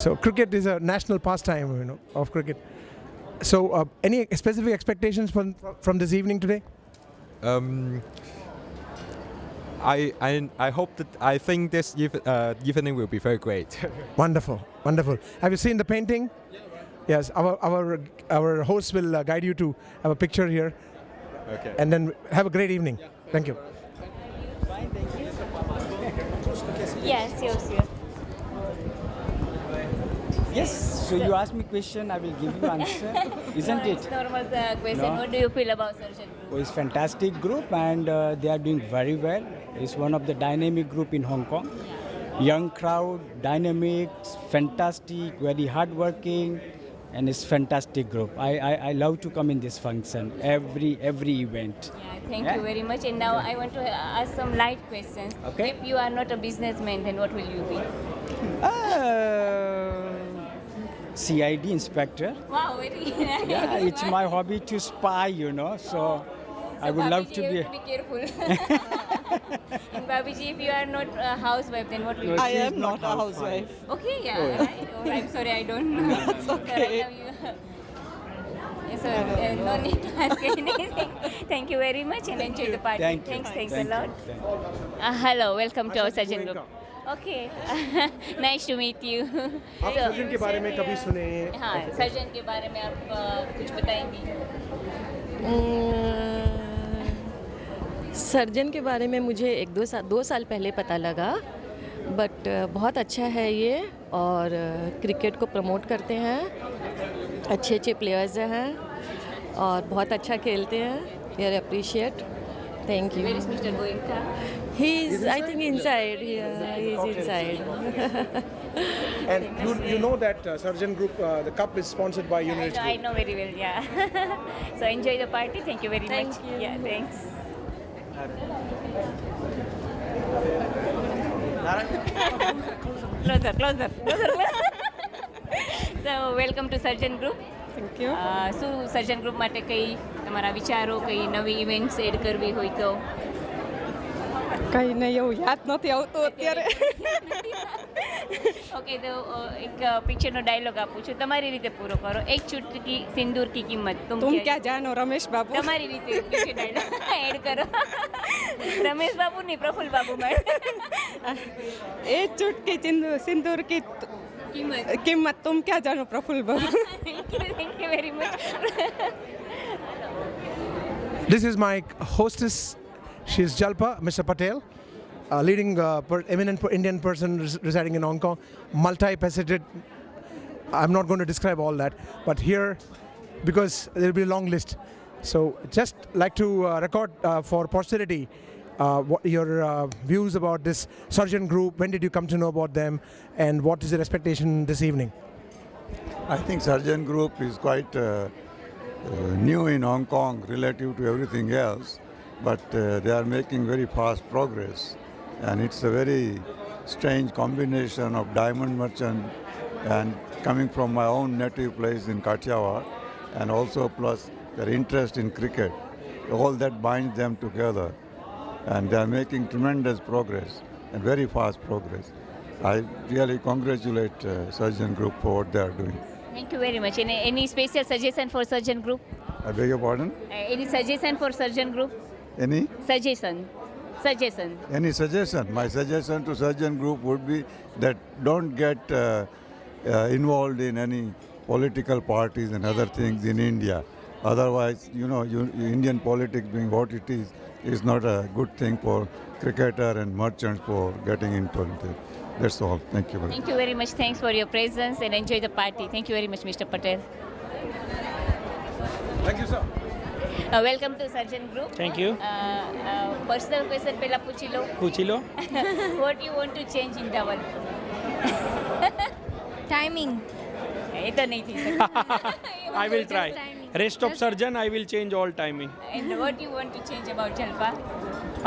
So cricket is a national pastime, of cricket. So any specific expectations from this evening today? Um, I hope that I think this evening will be very great. Wonderful, wonderful. Have you seen the painting? Yes, our host will guide you to have a picture here, Okay. and then have a great evening. Thank you. Yes, yes. Yes, so you ask me question, I will give you answer, isn't It's it? normal question. No. What do you feel about Surgeon Group? Oh, it's fantastic group and they are doing very well. It's one of the dynamic group in Hong Kong. Young crowd, dynamic, fantastic, very hardworking, and it's fantastic group. I love to come in this function every event. Yeah, thank Yeah. you very much. And now I want to ask some light questions. Okay. If you are not a businessman, then what will you be? CID inspector. Wow, very Yeah, it's my hobby to spy, so I would love to you be. have to be careful. And Babiji, if you are not a housewife, then what will you No, be? I she's am not a housewife. Okay, yeah, Oh, yeah. right. Oh, I'm sorry, I don't know. That's okay. So no need to ask anything. Thank you very much and enjoy the party. Thank you. Thanks Thank a lot. you. Thank you. Hello, welcome to our Surgeon Goenka. Group. Okay, nice to meet you. आप surgeon के बारे में कभी सुने? हाँ, surgeon के बारे में आप कुछ बताएंगी? सर्जन के बारे में मुझे 2 साल पहले पता लगा, बट बहुत अच्छा है ये और क्रिकेट को प्रमोट करते हैं, अच्छे प्लेयर्स हैं और बहुत अच्छा खेलते हैं. We are appreciate. Thank Where you. is Mr. Goenka? He is I think inside. He is inside. And you know that Surgeon Group, the cup is sponsored by I University. know very well, yeah. So enjoy the party. Thank you very Thank much. you. Yeah, thanks. Closer. So welcome to Surgeon Group. Thank you. શું સર્જન group માટે કઈ તમારા વિચારો કઈ નવી events add કરવી હોય તો કંઈ નહીં, એવું યાદ નથી આવતું અત્યારે. ઓકે તો એક પિક્ચરનો ડાયલોગ આપું છું તમારી રીતે પૂરો કરો. એક ચુટકી સિંદૂર કી કિંમત તુમ ક્યાં જાનો રમેશ બાબુ. તમારી રીતે બીજો ડાયલોગ એડ કરો. રમેશ બાબુ નહીં, પ્રફુલ્લ બાબુ માટે એ ચૂટકી સિંદૂર की કિંમત. कीमत तुम क्या जानो प्रफुल्ल बाबू. Thank you very much. This is my hostess. She is Jalpa, Mr. Patel, leading eminent Indian person residing in Hong Kong, multifaceted. I'm not going to describe all that, but here, because there will be a long list. So just like to record for posterity what your views about this Surgeon Group. When did you come to know about them, and what is your expectation this evening? I think Surgeon Group is quite new in Hong Kong relative to everything else, but they are making very fast progress, and it's a very strange combination of diamond merchant and coming from my own native place in Kathiawar, and also plus their interest in cricket. All that binds them together, and they are making tremendous progress and very fast progress. I really congratulate Surgeon Group for what they are doing. Thank you very much. Any special suggestion for Surgeon Group? I beg your pardon? Any suggestion for Surgeon Group? Any Suggestion. Any suggestion? My suggestion to Surgeon Group would be that don't get involved in any political parties and other things in India. Otherwise, Indian politics being what it is not a good thing for cricketer and merchants for getting into it. That's all. Thank you very much. Thank you very much. Thanks for your presence and enjoy the party. Thank you very much, Mr. Patel. Thank you, sir. Welcome to Surgeon Group. Thank you. Personal question પહેલા પૂછી લો. પૂછી લો. What you want to change in Dhawal? Timing. એ તો નહીં થઈ શકે. I will try. Rest of surgeon, I will change all timing. And what you want to change about Jalpa?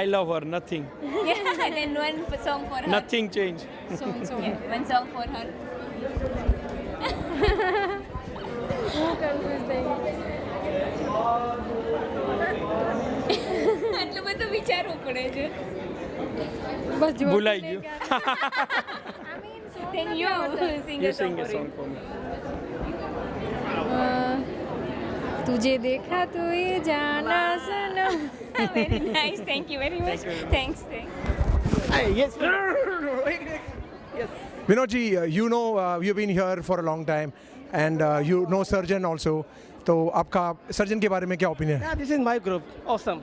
I love her, nothing. And then one song for her. Nothing change. Yeah, one song for her. આટલું બધું વિચારવું પડે છે. ભૂલાઈ ગયું. Then you sing You a song sing a for song him. for me. तुझे देखा तो ये जाना सनम. Very nice. Thank you very much. Thanks. Vinodji, you know you've been here for a long time and you know Surgeon also. तो आपका surgeon के बारे में क्या ओपिनियन है? Yeah, this is my group. Awesome.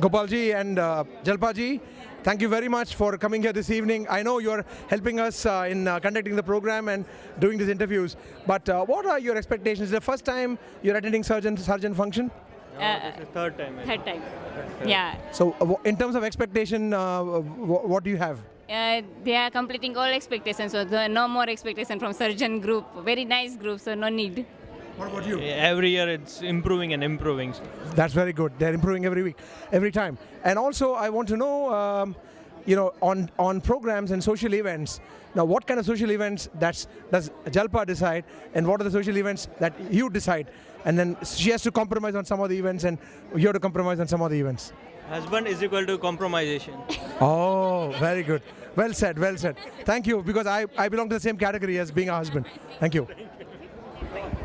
Gopal ji and Jalpa ji, thank you very much for coming here this evening. I know you're helping us in conducting the program and doing these interviews. But what are your expectations? Is it the first time you're attending surgeon function? This is third time. Third time. Yeah. So in terms of expectation, what do you have? They are completing all expectations, so there are no more expectation from surgeon group. Very nice group, so no need. What about you? Every year it's improving and improving. That's very good. They're improving every week, every time. And also, I want to know, on programs and social events. Now, what kind of social events does Jalpa decide, and what are the social events that you decide? And then she has to compromise on some of the events, and you have to compromise on some of the events. Husband is equal to compromisation. Oh, very good. Well said, well said. Thank you, because I belong to the same category as being a husband. Thank you.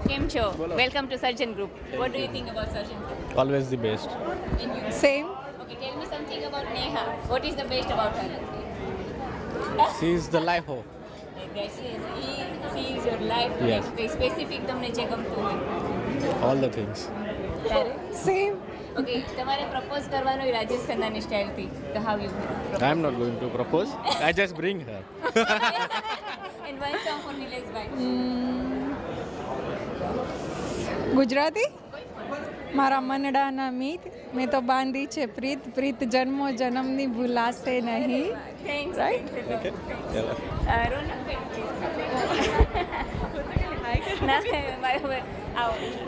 Kim Cho, welcome to surgeon group. What do you think about surgeon group? Always the best. And you? Same. Okay, tell me something about Neha. What is the best about her? She is the life of. She is your life. Yes. Specific તમને જે ગમતું હોય. All the things. ત્યારે? Same. Okay, તમારે propose કરવાનો હોય રાજેશ ખન્નાની સ્ટાઇલથી. તો how you I am not going to propose. I just bring her. and one song for Nilesh bhai. Gujarati મારા મનડાના મીત મેં તો બાંધી છે પ્રીત પ્રીત જન્મો જન્મની ભૂલાશે નહીં. Thanks. Right? Ronak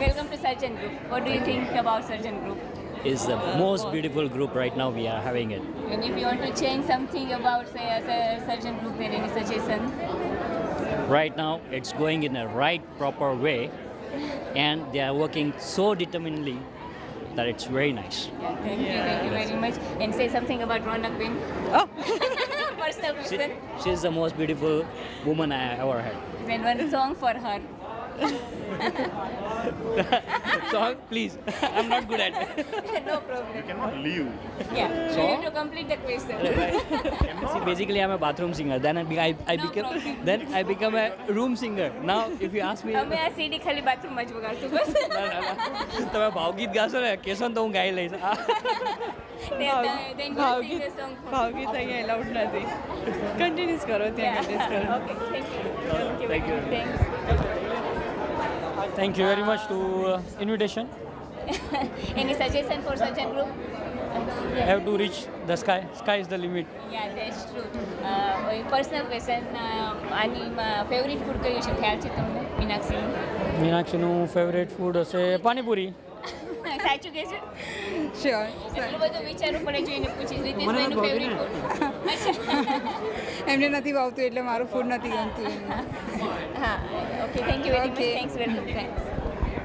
welcome to surgeon group. What do you think about surgeon group? Is the most beautiful group right now we are having it. And if you want to change something about say as a surgeon group, then any suggestion? Right now it's going in a right proper way and they are working so determinedly that it's very nice. Yeah, thank you very much. And say something about Ronak Bin. Oh. Personal question. She's the most beautiful woman I ever had. Then one song for her. Song, please. I'm not good at it. No problem. You cannot leave. Yeah, so you have to complete the question. See, basically I'm a bathroom singer. Then I become a room singer. Now, if you ask me, અમે આ સીડી ખાલી બાથરૂમમાં જ વગાડશું બસ. તમે ભાવગીત ગાશો ને કેસન તો હું ગાઈ લઈશ. Then you sing a song for ભાવગીત અહીંયા એલાઉડ નથી. કન્ટિન્યુઅસ કરો ત્યાં કન્ટિન્યુઅસ કરો. Okay, thank you. Thank you. Thanks. Thank you very much to invitation. Any suggestion for surgeon group? I have to reach the sky. Sky is the limit. Yeah, that's true. Personal question. આની favourite food કયું છે ખ્યાલ છે તમને મીનાક્ષીનું? મીનાક્ષીનું favourite food હશે પાણીપુરી. સાચું કે છે? શ્યોર. એટલું બધું વિચારવું પડે જોઈને પૂછીશ રીતિશભાઈનું ફેવરિટ ફૂડ. એમને નથી ભાવતું એટલે મારું ફૂડ નથી ગમતું. હા, okay, thank you very much. Thanks very much. Thanks.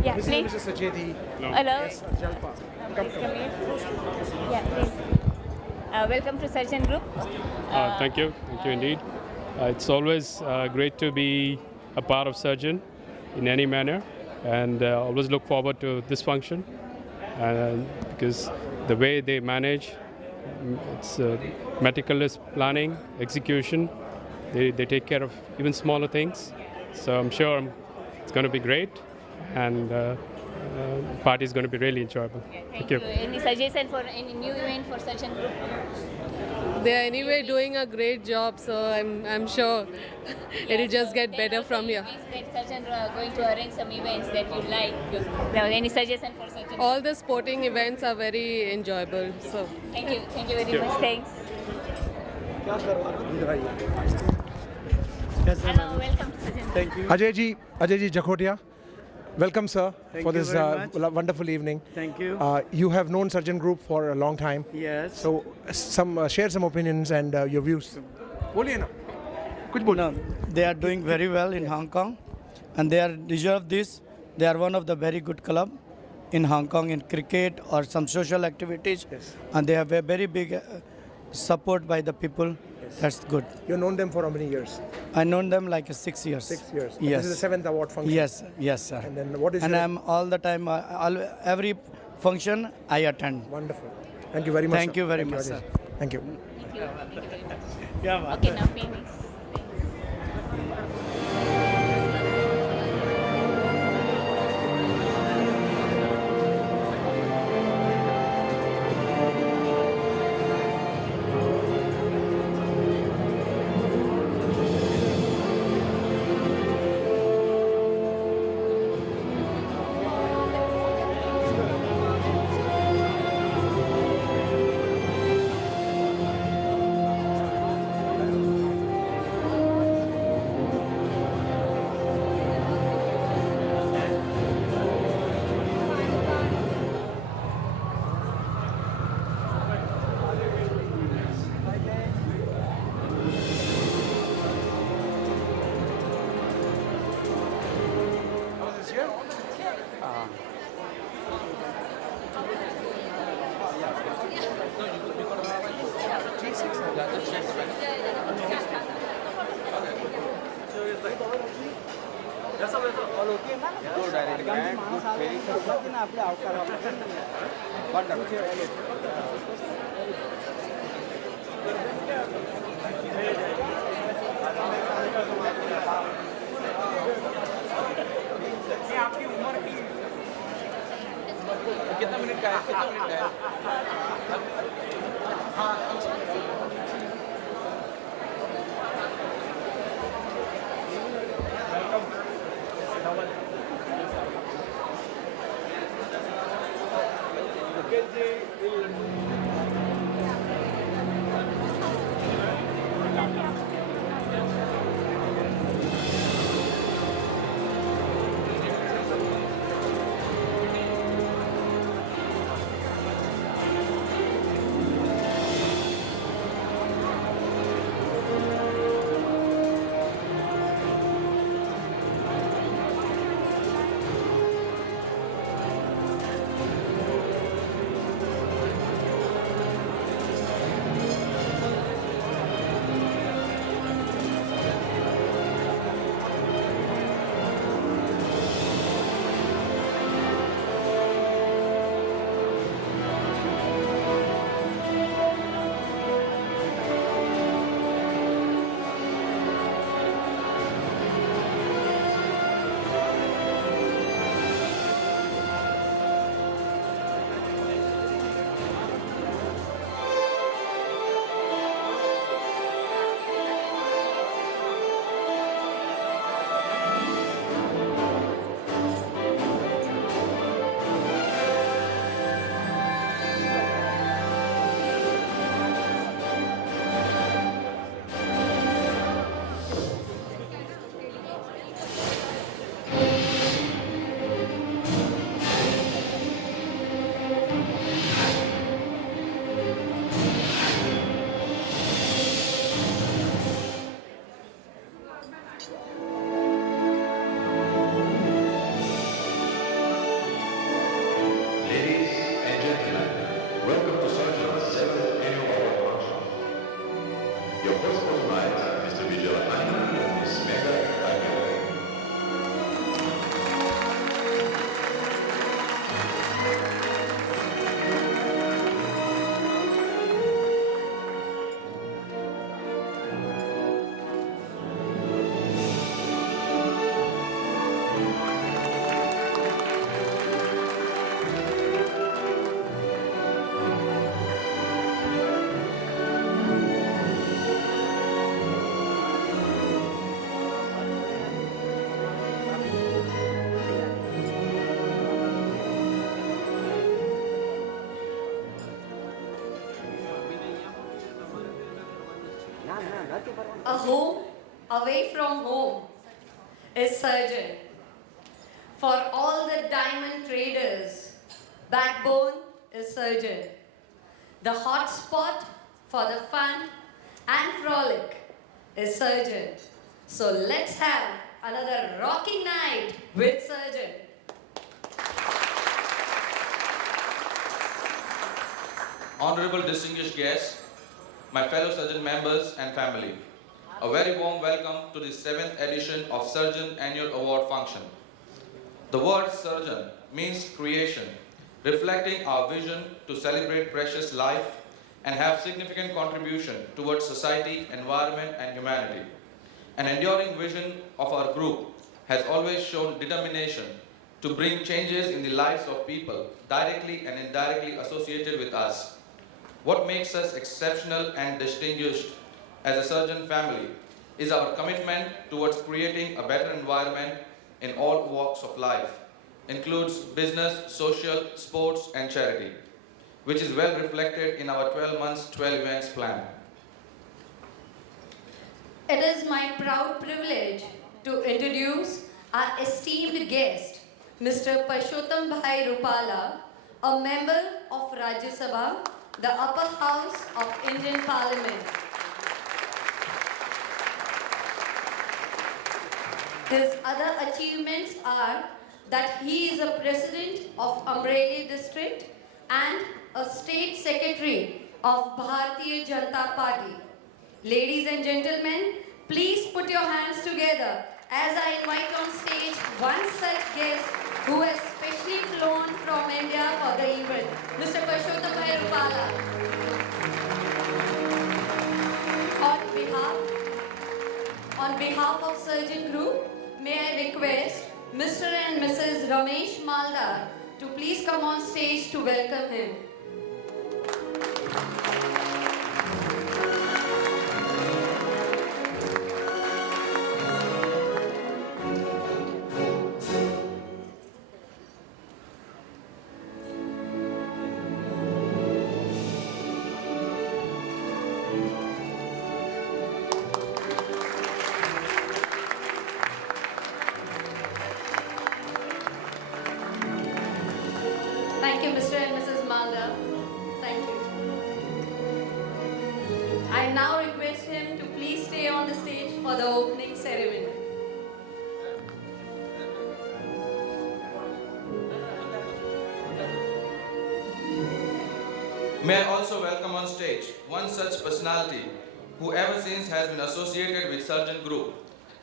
Yeah, please. Mr. Sajeti. Hello. Jalpa. Please come here. Yeah, please. Welcome to surgeon group. Thank you indeed. It's always great to be a part of Surgeon in any manner, and always look forward to this function because the way they manage, it's meticulous planning, execution. They take care of even smaller things, so I'm sure it's going to be great, and party is going to be really enjoyable. Thank you. Any suggestion for any new event for surgeon group? They are anyway doing a great job, so I'm sure it will just get better from here. That surgeon going to arrange some events that you like. Now, any suggestion for surgeon? All the sporting events are very enjoyable. So Thank you very much. Thanks. Hello, welcome to surgeon group. Thank you. Ajay ji Jakhotia. Welcome, sir, Thank for you this very much. wonderful evening. Thank you. You have known Surgeon Group for a long time. Yes. So, share some opinions and your views. बोलिए ना. कुछ बोलो. No, they are doing very well in Hong Kong, and they are deserve this. They are one of the very good club, in Hong Kong in cricket or some social activities, and they have a very big support by the people. That's good. You've known them for how many years? I known them like 6 years. 6 years. Yes. This is the 7th award function. Yes, sir. And then what is And your... I'm all the time, every function I attend. Wonderful. Thank you very much. Thank sir. you very Thank much, Rajesh. sir. Thank you. Thank you. Thank you very much. Yeah, Okay, now Phoenix. A home away from home is surgeon. For all the diamond traders, backbone is surgeon. The hot spot for the fun and frolic is surgeon. So let's have another rocking night with surgeon. honorable distinguished guests, my fellow Surgeon members and family. A very warm welcome to the 7th edition of Surgeon Annual Award Function. The word surgeon means creation, reflecting our vision to celebrate precious life and have significant contribution towards society, environment, and humanity. An enduring vision of our group has always shown determination to bring changes in the lives of people directly and indirectly associated with us. What makes us exceptional and distinguished as a surgeon family is our commitment towards creating a better environment in all walks of life, includes business, social, sports, and charity, which is well reflected in our 12 months, 12 events plan. It is my proud privilege to introduce our esteemed guest, Mr. Purushottam Bhai Rupala, a member of Rajya Sabha, the upper house of Indian Parliament. His other achievements are that he is a president of Amreli district and a state secretary of Bharatiya Janata Party. Ladies and gentlemen, please put your hands together as I invite on stage one such guest who has specially flown from India for the event, Mr. Purushottam Bhai Rupala. On behalf of Surgeon Group, may I request Mr. and Mrs. Ramesh Maldar to please come on stage to welcome him. Thank you, Mr. and Mrs. Malda. Thank you. I now request him to please stay on the stage for the opening ceremony. May I also welcome on stage one such personality who ever since has been associated with Surgeon Group,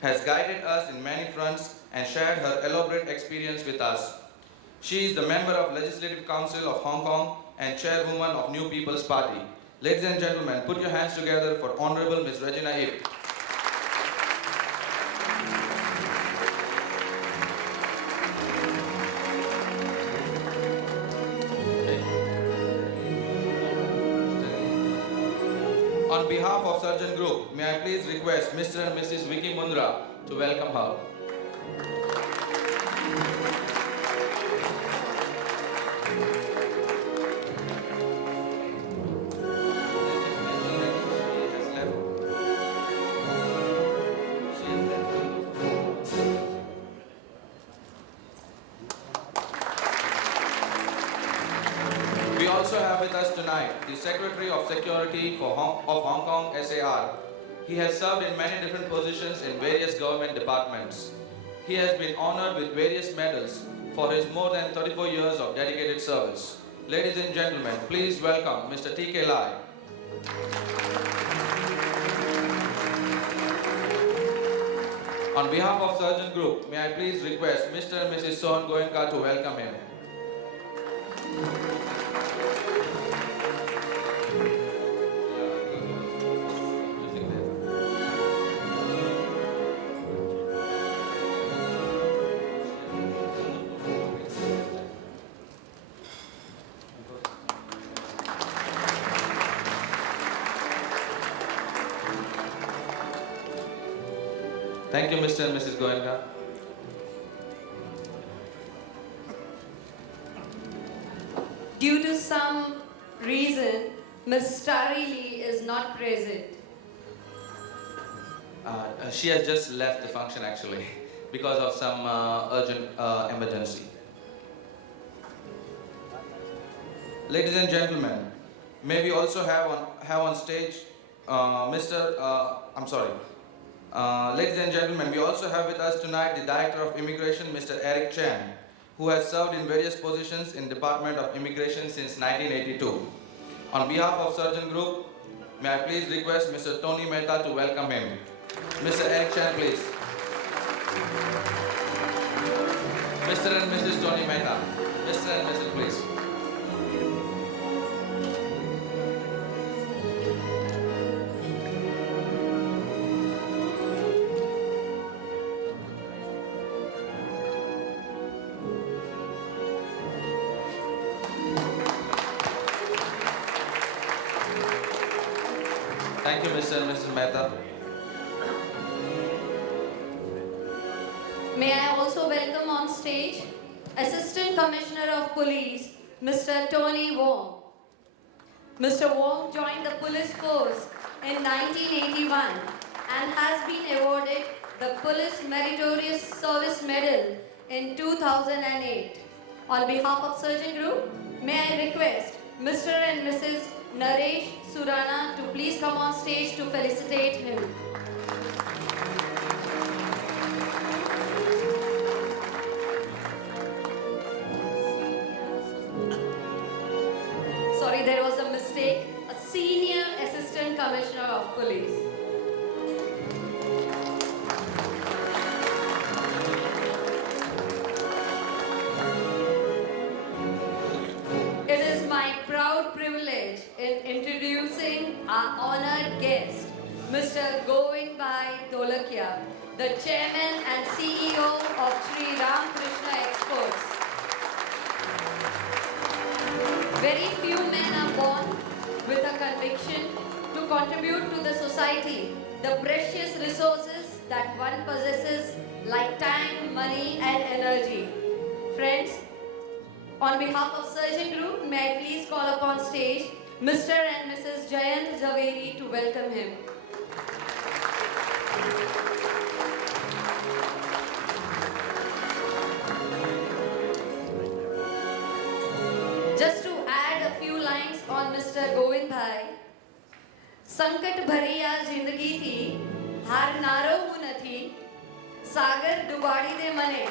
has guided us in many fronts and shared her elaborate experience with us. She is the member of Legislative Council of Hong Kong and chairwoman of New People's Party. Ladies and gentlemen, put your hands together for Honorable Ms. Regina Ip. On behalf of Surgeon Group, may I please request Mr. and Mrs. Vicky Mundra to welcome her. We also have with us tonight the Secretary of Security of Hong Kong SAR. He has served in many different positions in various government departments. He has been honored with various medals for his more than 34 years of dedicated service. Ladies and gentlemen, please welcome Mr. T.K. Lai. On behalf of Surgeon Group, may I please request Mr. and Mrs. Sohan Goenka to welcome him. Thank you, Mr. and Mrs. Goenka. Due to some reason, Ms. Starry Lee is not present. She has just left the function actually because of some urgent emergency. Ladies and gentlemen, may we also have on stage ladies and gentlemen, we also have with us tonight the Director of Immigration, Mr. Eric Chen, who has served in various positions in Department of Immigration since 1982. On behalf of Surgeon Group, may I please request Mr. Tony Mehta to welcome him. Mr. Eric Chan, please. Mr. and Mrs. Tony Mehta. Mr. and Mrs. please. Thank you, Mr. and Mrs. Mehta. May I also welcome on stage Assistant Commissioner of Police, Mr. Tony Wong. Mr. Wong joined the police force in 1981 and has been awarded the Police Meritorious Service Medal in 2008. On behalf of Surgeon Group, may I request Mr. and Mrs. Naresh Surana to please come on stage to felicitate him. Sorry, there was a mistake. A Senior Assistant Commissioner of Police. It is my proud privilege in introducing our honored guest, Mr. Govindbhai Dholakia, the Chairman and CEO of Sri Ramakrishna Exports. Very few men are born with a conviction to contribute to the society the precious resources that one possesses like time, money and energy. Friends, on behalf of Surgeon Group, may I please call upon stage Mr. and Mrs. Jayant Zaveri to welcome him. Just to add a few lines on Mr. Govindbhai, संकट भरी आ जिंदगी थी, हारनारो હું નથી, સાગર ડુબાડી દે મને,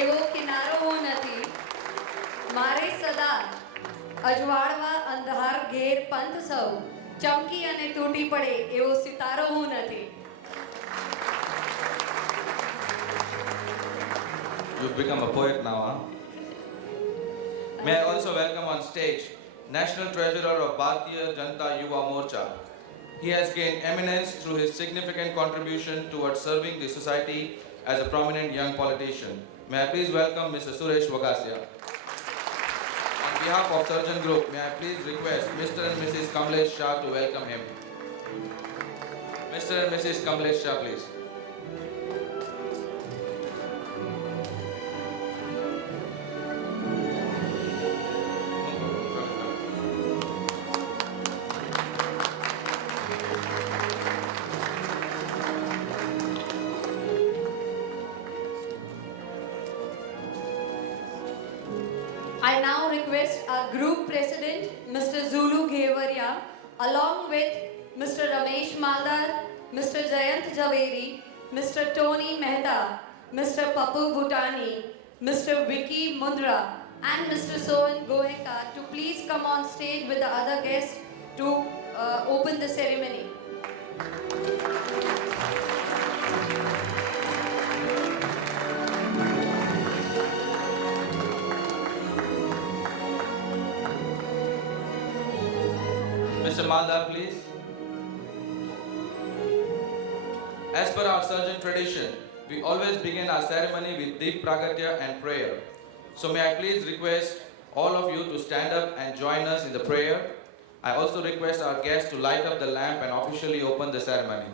એવો કિનારો હું નથી, મારે સદા અજવાળવા અંધાર ઘેર પંથ સૌ, ચમકી અને તૂટી પડે એવો સિતારો હું નથી. You've become a poet now, huh? May I also welcome on stage National Treasurer of Bharatiya Janata Yuva Morcha. He has gained eminence through his significant contribution towards serving the society as a prominent young politician. May I please welcome Mr. Suresh Wagasia. On behalf of Surgeon Group, may I please request Mr. and Mrs. Kamlesh Shah to welcome him. Mr. and Mrs. Kamlesh Shah, please. I now request our Group President, Mr. Zulu Ghevaria, along with Mr. Ramesh Maldar, Mr. Jayant Javeri, Mr. Tony Mehta, Mr. Papu Bhutani, Mr. Vicky Mundra, and Mr. Sohan Goenka to please come on stage with the other guests to open the ceremony. Mr. Maldar, please. As per our surgeon tradition, we always begin our ceremony with Deep Pragatya and prayer. So may I please request all of you to stand up and join us in the prayer. I also request our guests to light up the lamp and officially open the ceremony.